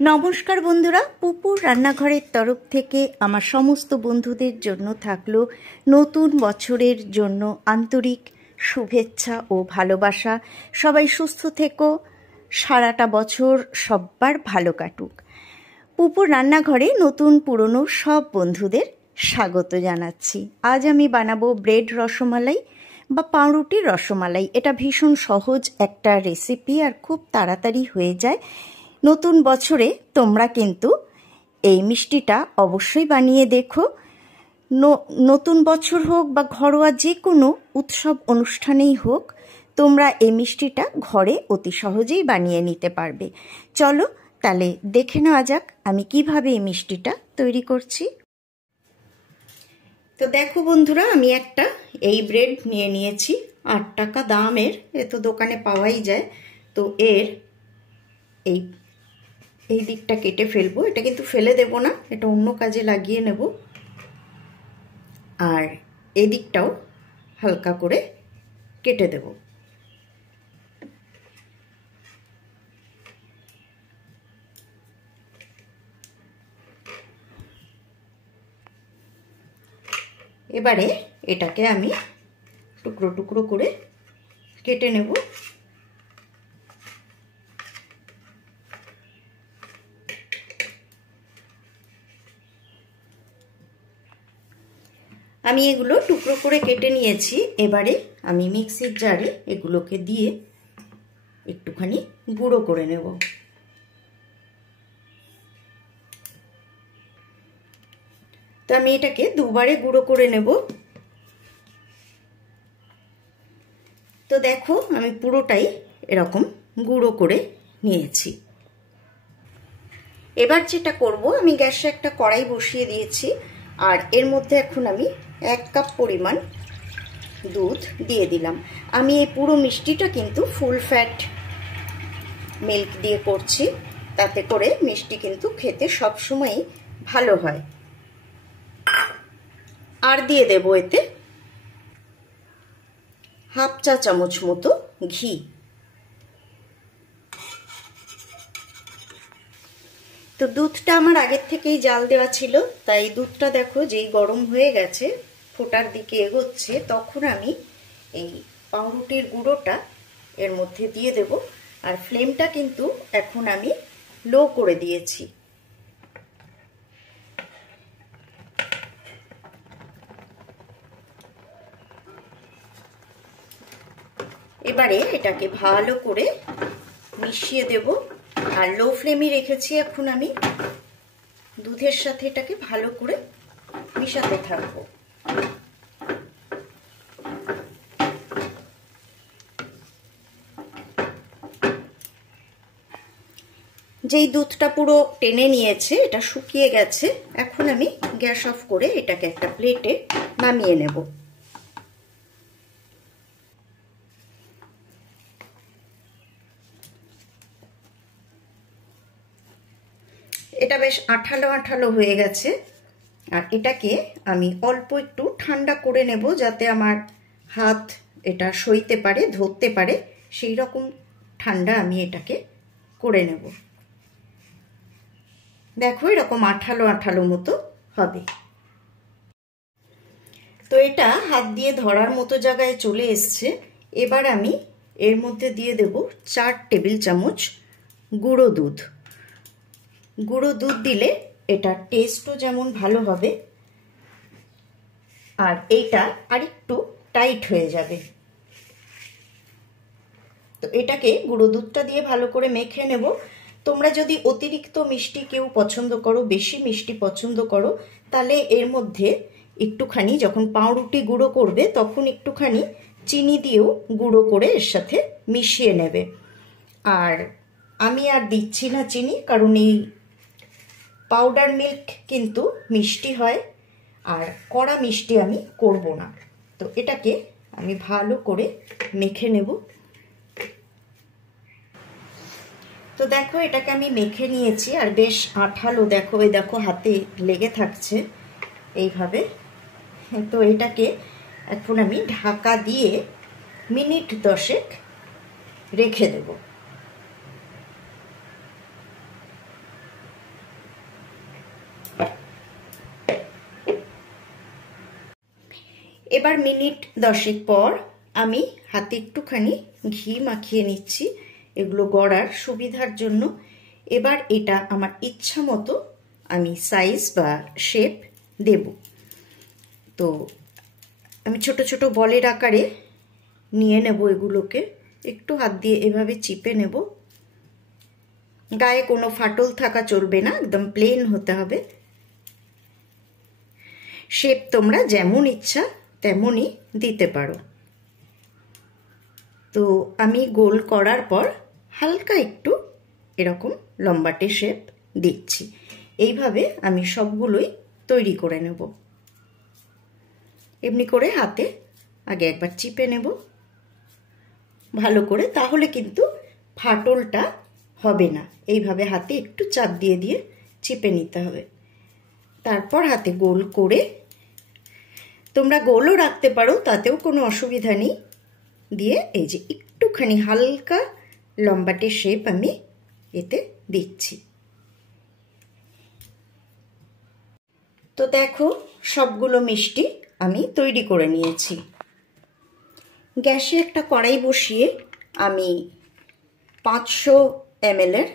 নমস্কার বন্ধুরা, পুপুর রান্নাঘরের তরফ থেকে আমার সমস্ত বন্ধুদের জন্য থাকলো নতুন বছরের জন্য আন্তরিক শুভেচ্ছা ও ভালোবাসা। সবাই সুস্থ থেকো, সারাটা বছর সব্বার ভালো কাটুক। পুপুর রান্নাঘরে নতুন পুরনো সব বন্ধুদের স্বাগত জানাচ্ছি। আজ আমি বানাবো ব্রেড রসমালাই বা পাউরুটির রসমালাই। এটা ভীষণ সহজ একটা রেসিপি আর খুব তাড়াতাড়ি হয়ে যায়। নতুন বছরে তোমরা কিন্তু এই মিষ্টিটা অবশ্যই বানিয়ে দেখো। নতুন বছর হোক বা ঘরোয়া যে কোনো উৎসব অনুষ্ঠানেই হোক, তোমরা এই মিষ্টিটা ঘরে অতি সহজেই বানিয়ে নিতে পারবে। চলো তাহলে দেখে নেওয়া যাক আমি কিভাবে এই মিষ্টিটা তৈরি করছি। তো দেখো বন্ধুরা, আমি একটা এই ব্রেড নিয়ে নিয়েছি, 8 টাকা দামের। এ তো দোকানে পাওয়াই যায়। তো এই দিকটা কেটে ফেলবো। এটা কিন্তু ফেলে দেব না, এটা অন্য কাজে লাগিয়ে নেব। আর এই দিকটাও হালকা করে কেটে দেব। এবারে এটাকে আমি টুকরো টুকরো করে কেটে নেব। আমি এগুলো টুকরো করে কেটে নিয়েছি। এবারে আমি মিক্সির জারে এগুলোকে দিয়ে একটুখানি গুঁড়ো করে নেব। তো আমি এটাকে দুবারে গুঁড়ো করে নেব। তো দেখো আমি পুরোটাই এরকম গুঁড়ো করে নিয়েছি। এবার যেটা করব, আমি গ্যাসে একটা কড়াই বসিয়ে দিয়েছি আর এর মধ্যে এখন আমি 1 কাপ পরিমাণ দুধ দিয়ে দিলাম। আমি এই পুরো মিষ্টিটা কিন্তু ফুল ফ্যাট মিল্ক দিয়ে করছি, তাতে করে মিষ্টি কিন্তু খেতে সবসময়ই ভালো হয়। আর দিয়ে দেব এতে হাফ চা চামচ মতো ঘি। তো দুধটা আমার আগের থেকেই জাল দেওয়া ছিল, তাই দুধটা দেখো যেই গরম হয়ে গেছে, ফোটার দিকে এগোচ্ছে, তখন আমি এই পাউরুটির গুঁড়োটা এর মধ্যে দিয়ে দেব। আর ফ্লেমটা কিন্তু এখন আমি লো করে দিয়েছি। এবারে এটাকে ভালো করে মিশিয়ে দেব। আর লো ফ্লেমে রেখেছি এখন আমি। দুধের সাথে এটাকে ভালো করে মিশাতে থাকবো। যেই দুধটা পুরো টেনে নিয়েছে, এটা শুকিয়ে গেছে। এখন আমি গ্যাস অফ করে এটাকে একটা প্লেটে নামিয়ে নেব। এটা বেশ আঠালো আঠালো হয়ে গেছে। আর এটাকে আমি অল্প একটু ঠান্ডা করে নেব, যাতে আমার হাত এটা সইতে পারে, ধরতে পারে, সেই রকম ঠান্ডা আমি এটাকে করে নেব। দেখো এরকম আঠালো আঠালো মতো হবে। তো এটা হাত দিয়ে ধরার মতো জায়গায় চলে এসছে। এবার আমি এর মধ্যে দিয়ে দেব 4 টেবিল চামচ গুঁড়ো দুধ। গুঁড়ো দুধ দিলে এটার টেস্টও যেমন ভালো হবে, আর এইটা আরেকটু টাইট হয়ে যাবে। তো এটাকে গুঁড়ো দুধটা দিয়ে ভালো করে মেখে নেব। তোমরা যদি অতিরিক্ত মিষ্টি কেউ পছন্দ করো, বেশি মিষ্টি পছন্দ করো, তাহলে এর মধ্যে একটুখানি, যখন পাউরুটি গুঁড়ো করবে তখন একটুখানি চিনি দিয়েও গুঁড়ো করে এর সাথে মিশিয়ে নেবে। আর আমি আর দিচ্ছি না চিনি, কারণ এই পাউডার মিল্ক কিন্তু মিষ্টি হয়, আর কড়া মিষ্টি আমি করব না। তো এটাকে আমি ভালো করে মেখে নেব। তো দেখো এটাকে আমি মেখে নিয়েছি, আর বেশ আঠালো। দেখো এই দেখো হাতে লেগে থাকছে এইভাবে। তো এটাকে এখন আমি ঢাকা দিয়ে মিনিট 10 রেখে দেব। এবার মিনিট 10 পর আমি হাতে একটুখানি ঘি মাখিয়ে নিচ্ছি এগুলো গড়ার সুবিধার জন্য। এবার এটা আমার ইচ্ছা মতো আমি সাইজ বা শেপ দেব। তো আমি ছোট ছোট বলের আকারে নিয়ে নেব এগুলোকে, একটু হাত দিয়ে এভাবে চিপে নেব। গায়ে কোনো ফাটল থাকা চলবে না, একদম প্লেন হতে হবে। শেপ তোমরা যেমন ইচ্ছা তেমনই দিতে পারো। তো আমি গোল করার পর হালকা একটু এরকম লম্বাটে শেপ দিচ্ছি। এইভাবে আমি সবগুলোই তৈরি করে নেব। এমনি করে হাতে আগে একবার চিপে নেব ভালো করে, তাহলে কিন্তু ফাটলটা হবে না। এইভাবে হাতে একটু চাপ দিয়ে দিয়ে চিপে নিতে হবে। তারপর হাতে গোল করে, তোমরা গোলও রাখতে পারো, তাতেও কোনো অসুবিধা নেই, দিয়ে এই যে একটুখানি হালকা লম্বাটে শেপ আমি এতে দিচ্ছি। তো দেখো সবগুলো মিষ্টি আমি তৈরি করে নিয়েছি। গ্যাসে একটা কড়াই বসিয়ে আমি 500 ml এর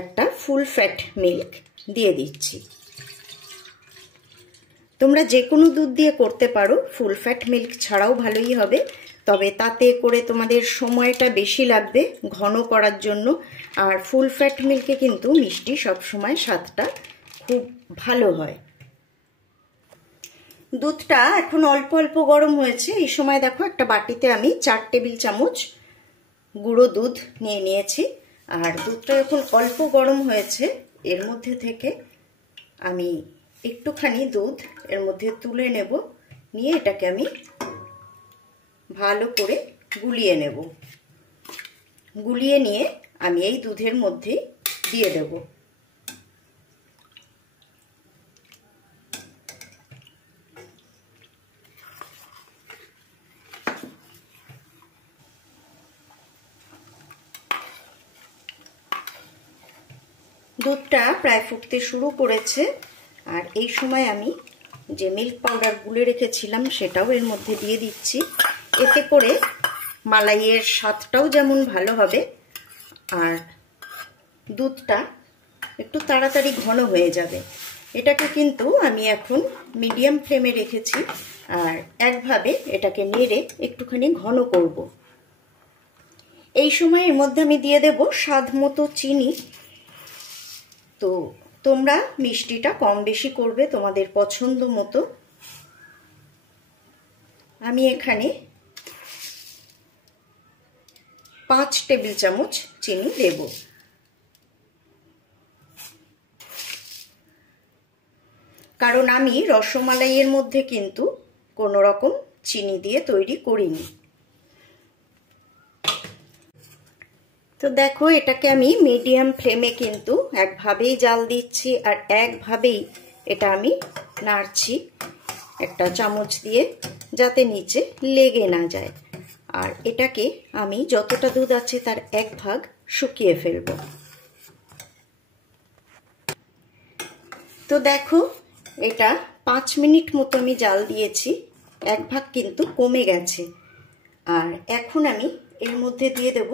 একটা ফুল ফ্যাট মিল্ক দিয়ে দিচ্ছি। তোমরা যে কোনো দুধ দিয়ে করতে পারো, ফুল ফ্যাট মিল্ক ছাড়াও ভালোই হবে, তবে তাতে করে তোমাদের সময়টা বেশি লাগবে ঘন করার জন্য। আর ফুল ফ্যাট মিল্কে কিন্তু মিষ্টি সবসময় স্বাদটা খুব ভালো হয়। দুধটা এখন অল্প অল্প গরম হয়েছে। এই সময় দেখো একটা বাটিতে আমি 4 টেবিল চামচ গুঁড়ো দুধ নিয়ে নিয়েছি। আর দুধটা এখন অল্প গরম হয়েছে, এর মধ্যে থেকে আমি একটুখানি দুধ এর মধ্যে তুলে নেব, নিয়ে এটাকে আমি ভালো করে গুলিয়ে নেব। গুলিয়ে নিয়ে আমি এই দুধের মধ্যে দিয়ে দেব। দুধটা প্রায় ফুটতে শুরু করেছে, আর এই সময় আমি যে মিল্ক পাউডার গুলে রেখেছিলাম সেটাও এর মধ্যে দিয়ে দিচ্ছি। এতে করে মালাইয়ের স্বাদটাও যেমন ভালো হবে, আর দুধটা একটু তাড়াতাড়ি ঘন হয়ে যাবে। এটাকে কিন্তু আমি এখন মিডিয়াম ফ্লেমে রেখেছি, আর একভাবে এটাকে নেড়ে একটুখানি ঘন করব। এই সময় এর মধ্যে আমি দিয়ে দেব স্বাদ মতো চিনি। তো তোমরা মিষ্টিটা কম বেশি করবে তোমাদের পছন্দ মতো। আমি এখানে 5 টেবিল চামচ চিনি দেব। কারণ আমি রসমালাইয়ের মধ্যে কিন্তু কোনো রকম চিনি দিয়ে তৈরি করিনি। তো দেখো এটাকে আমি মিডিয়াম ফ্লেমে কিন্তু একভাবেই জাল দিচ্ছি, আর একভাবেই এটা আমি নাড়ছি একটা চামচ দিয়ে, যাতে নিচে লেগে না যায়। আর এটাকে আমি যতটা দুধ আছে তার 1 ভাগ শুকিয়ে ফেলব। তো দেখো এটা 5 মিনিট মতো আমি জাল দিয়েছি, 1 ভাগ কিন্তু কমে গেছে। আর এখন আমি এর মধ্যে দিয়ে দেব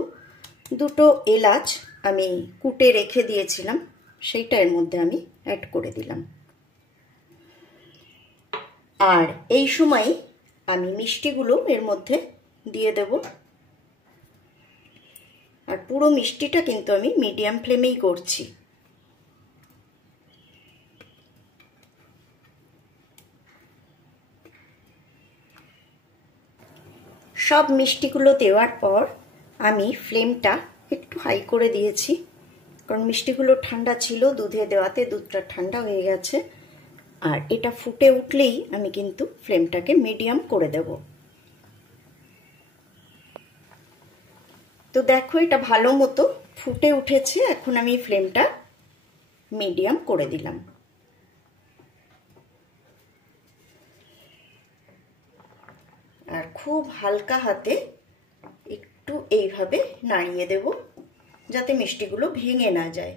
2টো এলাচ আমি কুটে রেখে দিয়েছিলাম, সেইটা এর মধ্যে আমি অ্যাড করে দিলাম। আর এই সময় আমি মিষ্টিগুলো এর মধ্যে দিয়ে দেব। আর পুরো মিষ্টিটা কিন্তু আমি মিডিয়াম ফ্লেমেই করছি। সব মিষ্টিগুলো দেওয়ার পর আমি ফ্লেমটা একটু হাই করে দিয়েছি, কারণ মিষ্টিগুলো ঠান্ডা ছিল দুধে দেওয়াতে, দুধটা ঠান্ডা হয়ে গেছে। আর এটা ফুটে উঠলেই আমি কিন্তু ফ্লেমটাকে মিডিয়াম করে দেব। তো দেখো এটা ভালো মতো ফুটে উঠেছে, এখন আমি ফ্লেমটা মিডিয়াম করে দিলাম। আর খুব হালকা হাতে একটু এইভাবে নাড়িয়ে দেব, যাতে মিষ্টিগুলো ভেঙে না যায়।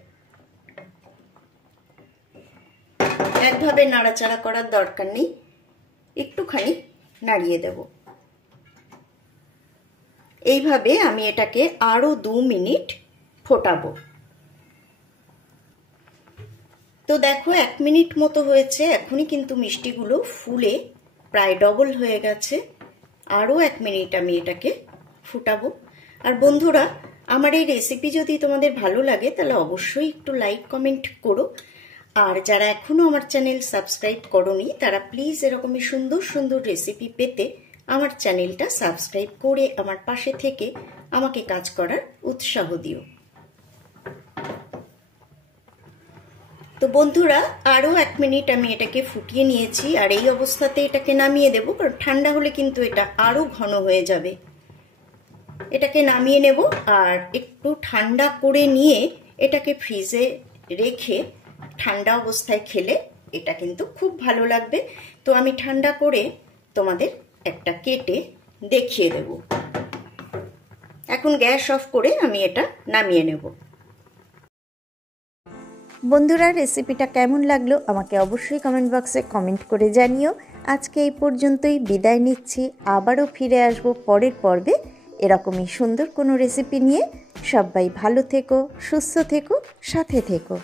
একভাবে নাড়াচাড়া করার দরকার নেই, একটুখানি নাড়িয়ে দেব। এইভাবে আমি এটাকে আরো 2 মিনিট ফোটাবো। তো দেখো 1 মিনিট মতো হয়েছে, এখনই কিন্তু মিষ্টিগুলো ফুলে প্রায় ডবল হয়ে গেছে। আরো 1 মিনিট আমি এটাকে ফুটাবো। আর বন্ধুরা, আমার এই রেসিপি যদি তোমাদের ভালো লাগে তাহলে অবশ্যই একটু লাইক কমেন্ট করো। আর যারা এখনো আমার চ্যানেল সাবস্ক্রাইব করোনি তারা প্লিজ এরকমই সুন্দর সুন্দর রেসিপি পেতে আমার চ্যানেলটা সাবস্ক্রাইব করে আমার পাশে থেকে আমাকে কাজ করার উৎসাহ দিও। তো বন্ধুরা, আরো 1 মিনিট আমি এটাকে ফুটিয়ে নিয়েছি। আর এই অবস্থাতে এটাকে নামিয়ে দেব, কারণ ঠান্ডা হলে কিন্তু এটা আরো ঘন হয়ে যাবে। এটাকে নামিয়ে নেব আর একটু ঠান্ডা করে নিয়ে এটাকে ফ্রিজে রেখে ঠান্ডা অবস্থায় খেলে এটা কিন্তু খুব ভালো লাগবে। তো আমি ঠান্ডা করে তোমাদের একটা কেটে দেখিয়ে দেব। এখন গ্যাস অফ করে আমি এটা নামিয়ে নেব। বন্ধুরা, রেসিপিটা কেমন লাগলো আমাকে অবশ্যই কমেন্ট বক্সে কমেন্ট করে জানিও। আজকে এই পর্যন্তই বিদায় নিচ্ছি, আবারও ফিরে আসবো পরের পর্বে এরকমই সুন্দর কোনো রেসিপি নিয়ে। সবাই ভালো থেকো, সুস্থ থেকো, সাথে থেকো।